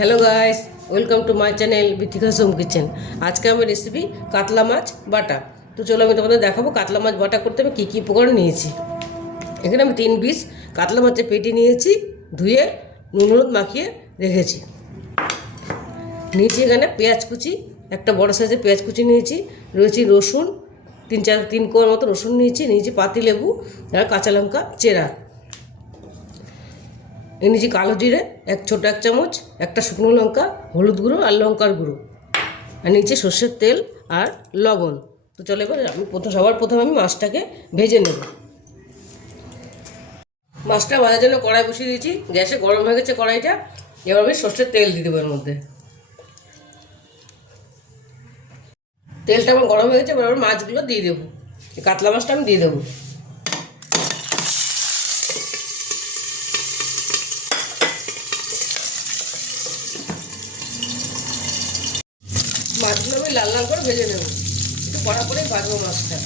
Hello guys, welcome to my channel Bithika's home kitchen. আজকে আমার recipe কাতলা মাছ বাটা। তো চলো আমি তোমাদের দেখাবো কাতলা মাছ বাটা করতে আমি কী কী উপকরণ নিয়েছি। এখানে আমি 3 পিস কাতলা মাছের পেটি নিয়েছি, ধুয়ে নুন হলুদ মাখিয়ে রেখেছি। নিয়েছি এখানে পেঁয়াজ কুচি, একটা বড় সাইজের পেঁয়াজ কুচি নিয়েছি, রয়েছে রসুন, তিন কোয়ার মতো রসুন নিয়েছি পাতি লেবু আর কাঁচা লঙ্কা চেরা। নিয়েছি কালো জিরে ছোট এক চামচ, একটা শুকনো লঙ্কা, হলুদ গুঁড়ো আর লঙ্কার গুঁড়ো, আর নিচে সর্ষের তেল আর লবণ। তো চলো এবার আমি সবার প্রথমে আমি মাছটাকে ভেজে নেব। মাছটা ভাজার জন্য কড়াই বসিয়ে দিয়েছি, গ্যাসে গরম হয়ে গেছে কড়াইটা। এবার আমি সর্ষের তেল দিয়ে দেবো এর মধ্যে। তেলটা আমার গরম হয়ে গেছে, এবার মাছগুলো দিয়ে দেবো। কাতলা মাছটা আমি দিয়ে দেবো। মাছগুলো আমি লাল লাল করে ভেজে নেব, একটু কড়া করেই ভাজবো মাছটা।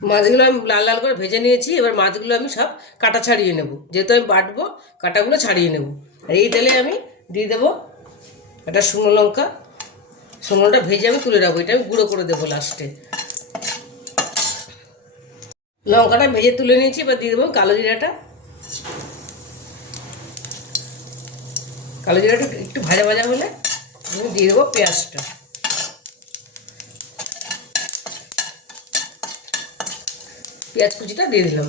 মাছগুলো আমি লাল লাল করে ভেজে নিয়েছি, এবার মাছগুলো আমি সব কাটা ছাড়িয়ে নেব, যেহেতু আমি বাটবো কাটাগুলো ছাড়িয়ে নেব। আর এই তেলে আমি দিয়ে দেবো একটা শুকনো লঙ্কা, শুকনোটা ভেজে আমি তুলে রাখবো, এটা আমি গুঁড়ো করে দেবো লাস্টে। লঙ্কাটা ভেজে তুলে নিয়েছি, এবার দিয়ে দেবো কালো জিরাটা। কালো জিরাটা একটু ভাজা ভাজা হলে আমি দিয়ে দেবো পেঁয়াজটা। পেঁয়াজ কুচিটা দিয়ে দিলাম।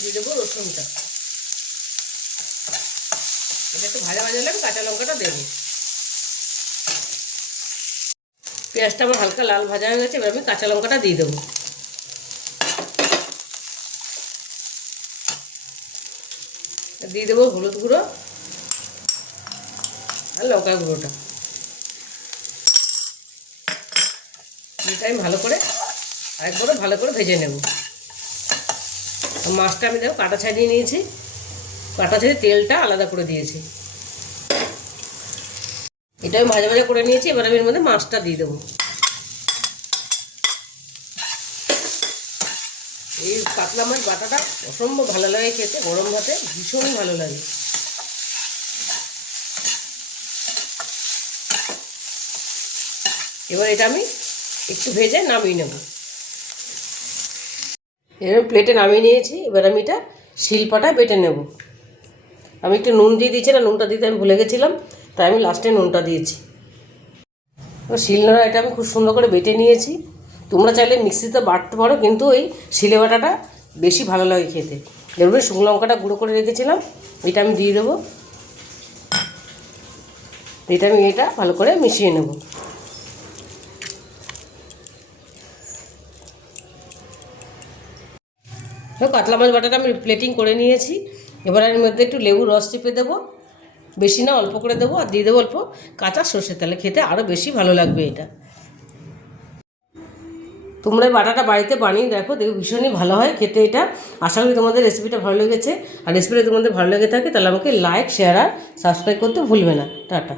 দিয়ে দেবো রসুনটা। এটা একটু ভাজা ভাজা হলে আমি কাঁচা লঙ্কাটা দেবো। পেঁয়াজটা আমার হালকা লাল ভাজা হয়ে গেছে, এবার আমি কাঁচা লঙ্কাটা দিয়ে দেবো। দিয়ে দেবো হলুদ গুঁড়ো আর লঙ্কা গুঁড়োটা। এটা আমি আরেকবারও ভালো করে ভেজে নেব। মাছটা আমি দেখো কাটা ছাড়িয়ে নিয়েছি, কাটা ছাড়িয়ে তেলটা আলাদা করে দিয়েছি। এটা আমি ভাজা ভাজা করে নিয়েছি, এবার আমি এর মধ্যে মাছটা দিয়ে দেবো। এই কাতলা মাছ বাটাটা অসম্ভব ভালো লাগে খেতে, গরম ভাতে ভীষণ ভালো লাগে। এবার এটা আমি একটু ভেজে নামিয়ে নেব। এবার প্লেটে নামিয়ে নিয়েছি, এবার আমি এটা শিলপাটায় বেটে নেব। আমি একটু নুন দিয়ে দিয়েছিলাম, নুনটা দিতে আমি ভুলে গেছিলাম, তাই আমি লাস্টে নুনটা দিয়েছি। এবার শিলনোড়া এটা আমি খুব সুন্দর করে বেটে নিয়েছি। তোমরা চাইলে মিক্সিতে বাটতে পারো, কিন্তু এই শিলে বাটাটা বেশি ভালো লাগে খেতে। এবার শুকনো লঙ্কাটা গুঁড়ো করে রেখেছিলাম, এটা আমি দিয়ে দেবো। এটা ভালো করে মিশিয়ে নেব। কাতলা মাছ বাটাটা আমি প্লেটিং করে নিয়েছি। এবার এর মধ্যে একটু লেবুর রস চেপে দেবো, বেশি না অল্প করে দেবো, আর দিয়ে দেবো অল্প কাঁচা সর্ষের তেলে, খেতে আরও বেশি ভালো লাগবে এটা। তোমরা এই বাটাটা বাড়িতে বানিয়ে দেখো ভীষণই ভালো হয় খেতে এটা। আশা করি তোমাদের রেসিপিটা ভালো লেগেছে। আর রেসিপিটা তোমাদের ভালো লেগে থাকে তাহলে আমাকে লাইক, শেয়ার আর সাবস্ক্রাইব করতে ভুলবে না। টাটা।